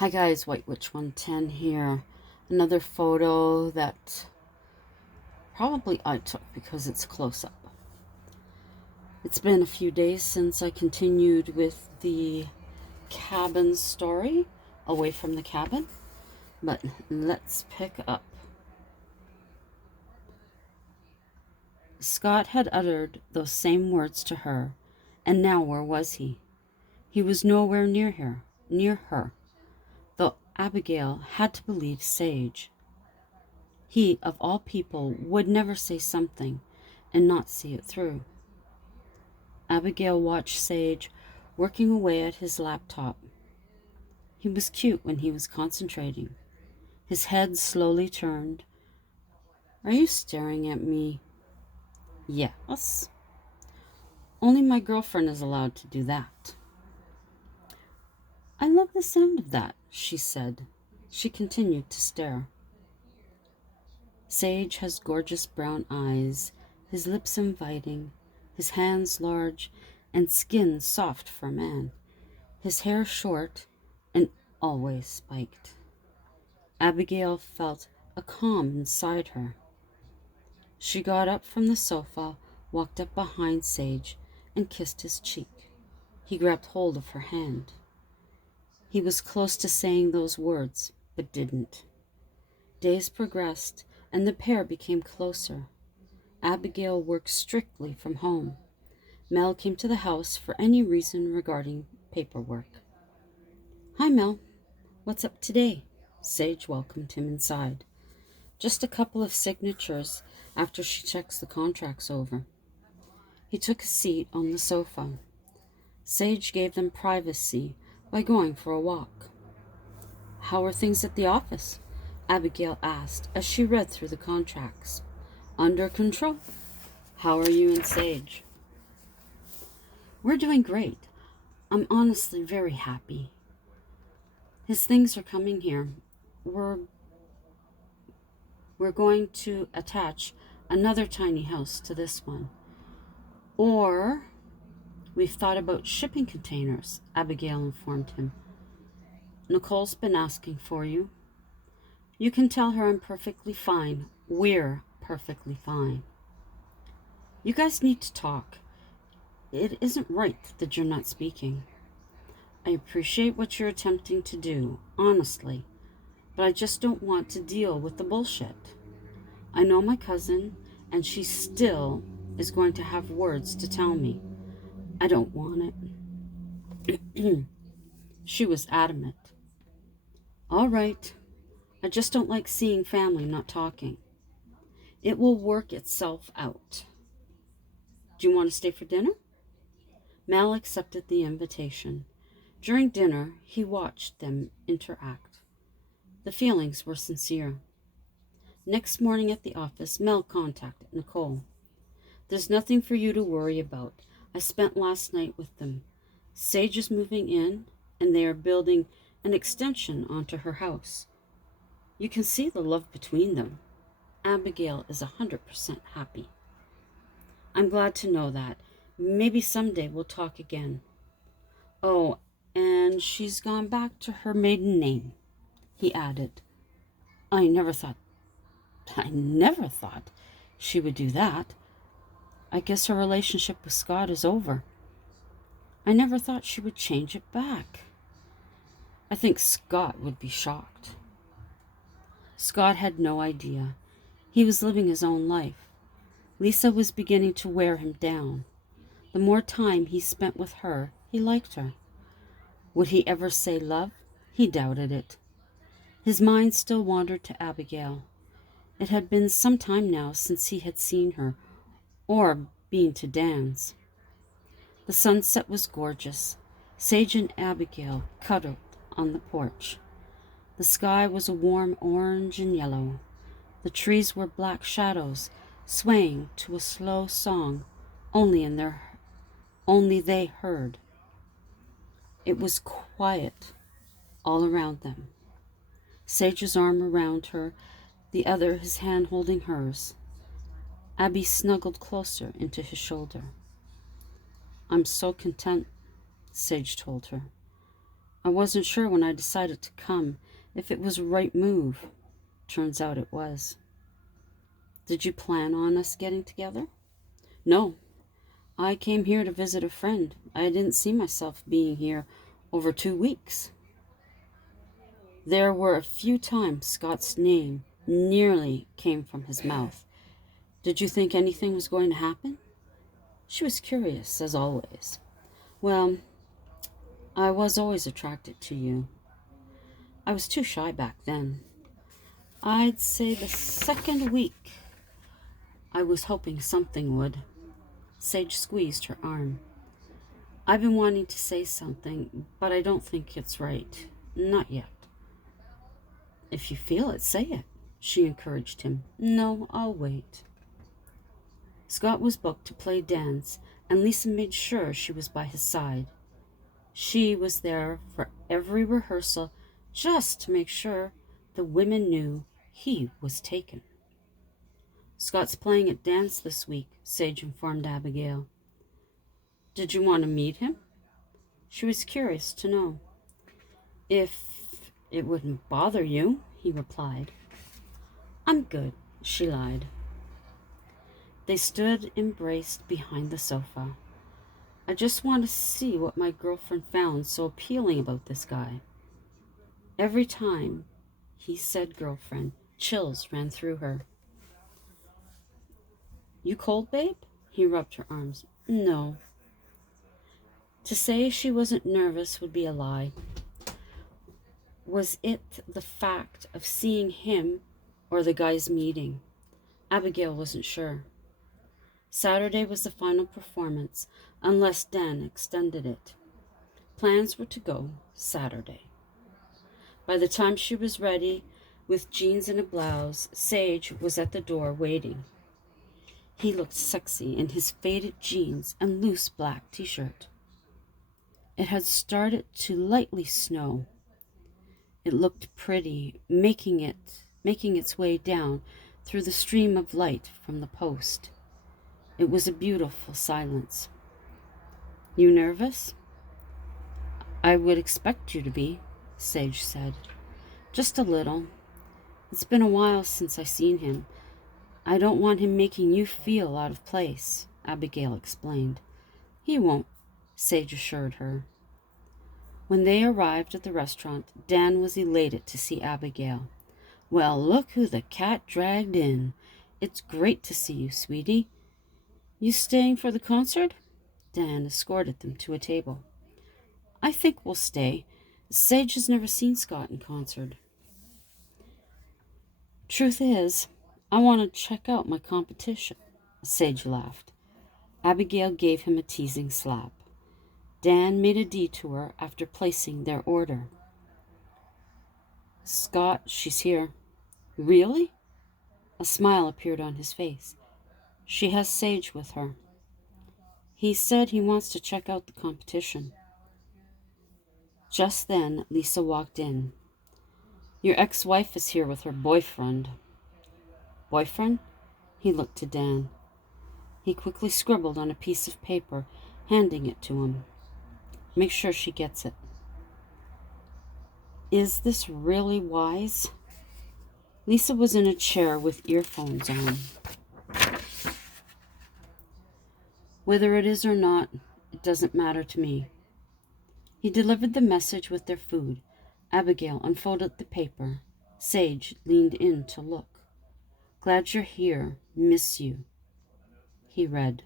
Hi guys, White Witch 110 here. Another photo that probably I took because it's close up. It's been a few days since I continued with the cabin story, Away from the Cabin, but let's pick up. Scott had uttered those same words to her, and now where was he? He was nowhere near her, though Abigail had to believe Sage. He, of all people, would never say something and not see it through. Abigail watched Sage working away at his laptop. He was cute when he was concentrating. His head slowly turned. Are you staring at me? Yes. Only my girlfriend is allowed to do that. I love the sound of that, she said. She continued to stare. Sage has gorgeous brown eyes, his lips inviting, his hands large, and skin soft for a man, his hair short and always spiked. Abigail felt a calm inside her. She got up from the sofa, walked up behind Sage, and kissed his cheek. He grabbed hold of her hand. He was close to saying those words, but didn't. Days progressed, and the pair became closer. Abigail worked strictly from home. Mel came to the house for any reason regarding paperwork. Hi, Mel. What's up today? Sage welcomed him inside. Just a couple of signatures after she checks the contracts over. He took a seat on the sofa. Sage gave them privacy by going for a walk. How are things at the office? Abigail asked as she read through the contracts. Under control. How are you and Sage? We're doing great. I'm honestly very happy. His things are coming here. We're going to attach another tiny house to this one. Or we've thought about shipping containers, Abigail informed him. Nicole's been asking for you. You can tell her I'm perfectly fine. We're perfectly fine. You guys need to talk. It isn't right that you're not speaking. I appreciate what you're attempting to do, honestly, but I just don't want to deal with the bullshit. I know my cousin, and she still is going to have words to tell me. I don't want it. She was adamant. All right. I just don't like seeing family not talking. It will work itself out. Do you want to stay for dinner? Mel accepted the invitation. During dinner, he watched them interact. The feelings were sincere. Next morning at the office, Mel contacted Nicole. There's nothing for you to worry about. I spent last night with them. Sage is moving in, and they are building an extension onto her house. You can see the love between them. Abigail is 100% happy. I'm glad to know that. Maybe someday we'll talk again. Oh, and she's gone back to her maiden name, he added. I never thought she would do that. I guess her relationship with Scott is over. I never thought she would change it back. I think Scott would be shocked. Scott had no idea. He was living his own life. Lisa was beginning to wear him down. The more time he spent with her, he liked her. Would he ever say love? He doubted it. His mind still wandered to Abigail. It had been some time now since he had seen her, or been to Dan's. The sunset was gorgeous. Sage and Abigail cuddled on the porch. The sky was a warm orange and yellow. The trees were black shadows, swaying to a slow song only they heard. It was quiet all around them. Sage's arm around her, the other his hand holding hers. Abby snuggled closer into his shoulder. I'm so content, Sage told her. I wasn't sure when I decided to come if it was the right move. Turns out it was. Did you plan on us getting together? No. I came here to visit a friend. I didn't see myself being here over 2 weeks. There were a few times Scott's name nearly came from his mouth. Did you think anything was going to happen? She was curious, as always. Well, I was always attracted to you. I was too shy back then. I'd say the second week I was hoping something would. Sage squeezed her arm. I've been wanting to say something, but I don't think it's right. Not yet. If you feel it, say it, she encouraged him. No, I'll wait. Scott was booked to play dance, and Lisa made sure she was by his side. She was there for every rehearsal just to make sure the women knew he was taken. Scott's playing at dance this week, Sage informed Abigail. Did you want to meet him? She was curious to know. If it wouldn't bother you, he replied. I'm good, she lied. They stood embraced behind the sofa. I just want to see what my girlfriend found so appealing about this guy. Every time he said girlfriend, chills ran through her. You cold, babe? He rubbed her arms. No. To say she wasn't nervous would be a lie. Was it the fact of seeing him or the guy's meeting? Abigail wasn't sure. Saturday was the final performance, unless Dan extended it. Plans were to go Saturday. By the time she was ready, with jeans and a blouse, Sage was at the door waiting. He looked sexy in his faded jeans and loose black t-shirt. It had started to lightly snow. It looked pretty, making its way down through the stream of light from the post. It was a beautiful silence. You nervous? I would expect you to be, Sage said. Just a little. It's been a while since I seen him. I don't want him making you feel out of place, Abigail explained. He won't, Sage assured her. When they arrived at the restaurant, Dan was elated to see Abigail. Well, look who the cat dragged in. It's great to see you, sweetie. You staying for the concert? Dan escorted them to a table. I think we'll stay. Sage has never seen Scott in concert. Truth is, I want to check out my competition, Sage laughed. Abigail gave him a teasing slap. Dan made a detour after placing their order. Scott, she's here. Really? A smile appeared on his face. She has Sage with her. He said he wants to check out the competition. Just then, Lisa walked in. Your ex-wife is here with her boyfriend. Boyfriend? He looked to Dan. He quickly scribbled on a piece of paper, handing it to him. Make sure she gets it. Is this really wise? Lisa was in a chair with earphones on. Whether it is or not, it doesn't matter to me. He delivered the message with their food. Abigail unfolded the paper. Sage leaned in to look. Glad you're here. Miss you. He read.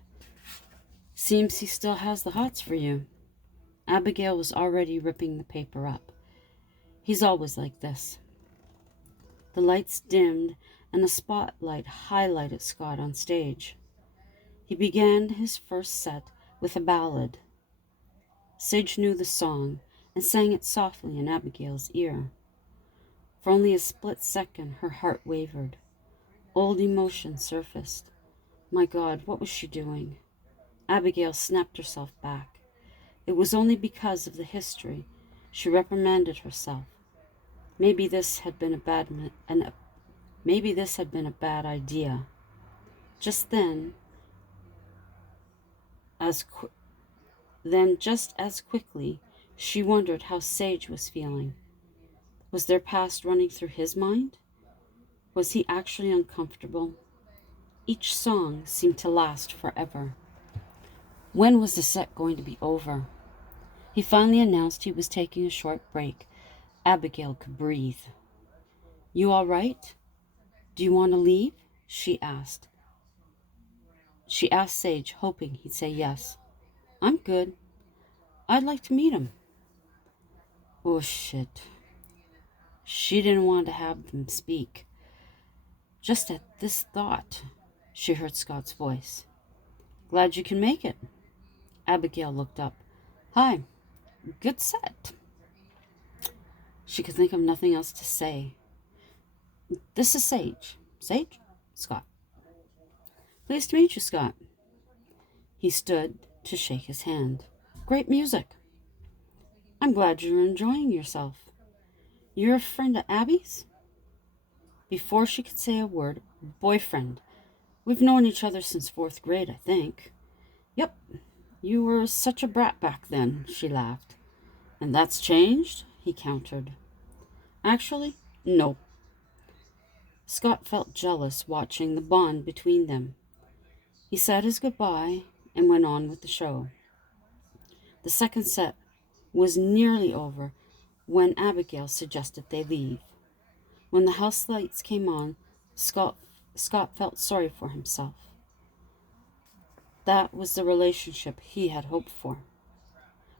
Seems he still has the hots for you. Abigail was already ripping the paper up. He's always like this. The lights dimmed, and a spotlight highlighted Scott on stage. He began his first set with a ballad. Sage knew the song and sang it softly in Abigail's ear. For only a split second, her heart wavered. Old emotion surfaced. My God, what was she doing? Abigail snapped herself back. It was only because of the history. She reprimanded herself. Maybe this had been a bad idea. Just just as quickly, She wondered how Sage was feeling. Was their past running through his mind? Was he actually uncomfortable? Each song seemed to last forever. When was the set going to be over? He finally announced he was taking a short break. Abigail could breathe. You all right? Do you want to leave? She asked. She asked Sage, hoping he'd say yes. I'm good. I'd like to meet him. Oh, shit. She didn't want to have them speak. Just at this thought, she heard Scott's voice. Glad you can make it. Abigail looked up. Hi. Good set. She could think of nothing else to say. This is Sage. Sage? Scott. Pleased to meet you, Scott. He stood to shake his hand. Great music. I'm glad you're enjoying yourself. You're a friend of Abby's? Before she could say a word, boyfriend. We've known each other since 4th grade, I think. Yep, you were such a brat back then, she laughed. And that's changed? He countered. Actually, no. Scott felt jealous watching the bond between them. He said his goodbye and went on with the show. The second set was nearly over when Abigail suggested they leave. When the house lights came on, Scott felt sorry for himself. That was the relationship he had hoped for.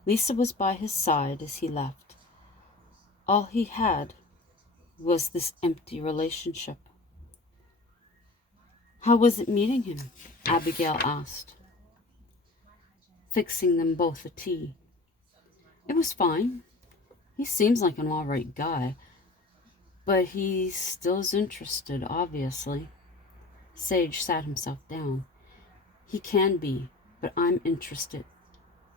Lisa was by his side as he left. All he had was this empty relationship. How was it meeting him? Abigail asked, fixing them both a tea. It was fine. He seems like an all right guy, but he still is interested, obviously. Sage sat himself down. He can be, but I'm interested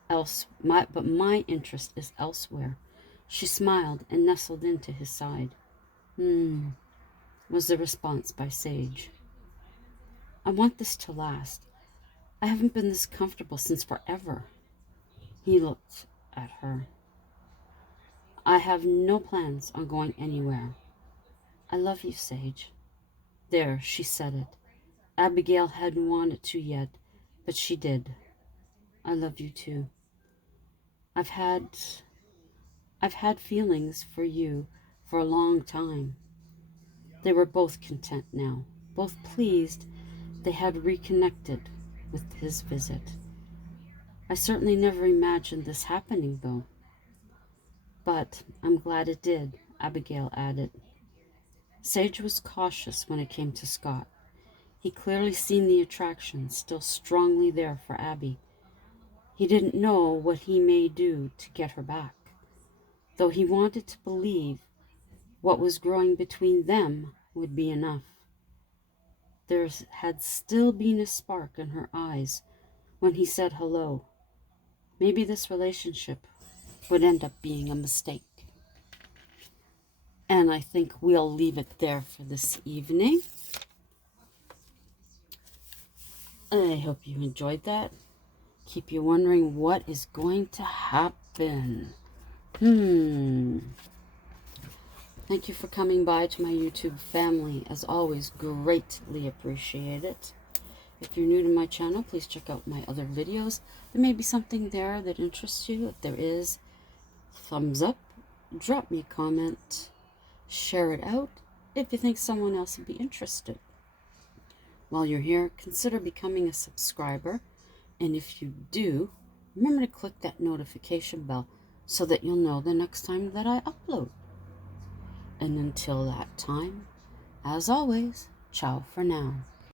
but my interest is elsewhere. She smiled and nestled into his side. Was the response by Sage. I want this to last. I haven't been this comfortable since forever. He looked at her. I have no plans on going anywhere. I love you, Sage. There, she said it. Abigail hadn't wanted to yet, but she did. I love you too. I've had feelings for you for a long time. They were both content now, both pleased they had reconnected with his visit. I certainly never imagined this happening, though. But I'm glad it did, Abigail added. Sage was cautious when it came to Scott. He clearly seen the attraction still strongly there for Abby. He didn't know what he may do to get her back, though he wanted to believe what was growing between them would be enough. There had still been a spark in her eyes when he said hello. Maybe this relationship would end up being a mistake. And I think we'll leave it there for this evening. I hope you enjoyed that. Keep you wondering what is going to happen. Thank you for coming by to my YouTube family. As always, greatly appreciate it. If you're new to my channel, please check out my other videos. There may be something there that interests you. If there is, thumbs up, drop me a comment, share it out if you think someone else would be interested. While you're here, consider becoming a subscriber. And if you do, remember to click that notification bell so that you'll know the next time that I upload. And until that time, as always, ciao for now.